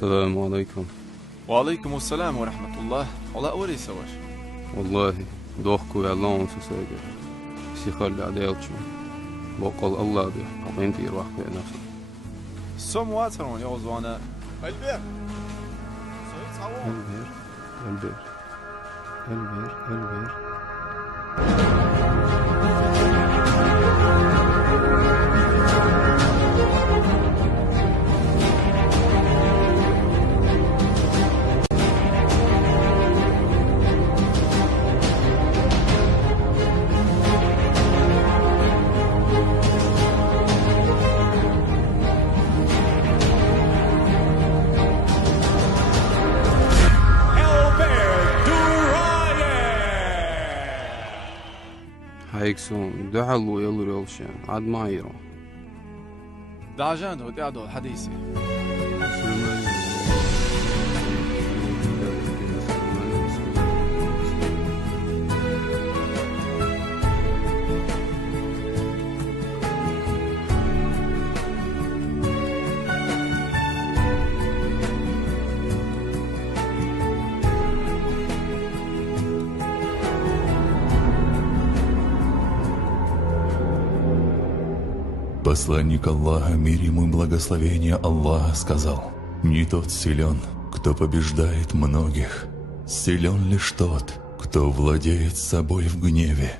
السلام عليكم. وعليكم السلام ورحمة الله. Ola ori savaş. Wallahi dohku ya lawn su sege. Sikhal adelchu. Bokol Allah bi. Qamti ruh fi nafsi. Som واترون يا زوانا. البير. البير البير البير البير. هيكسون دعلو يلو يلشان عاد ما يرو دعجان ودعدو الحديثي. Посланник Аллаха, мир ему и благословение Аллаха, сказал: «Не тот силен, кто побеждает многих, силен лишь тот, кто владеет собой в гневе».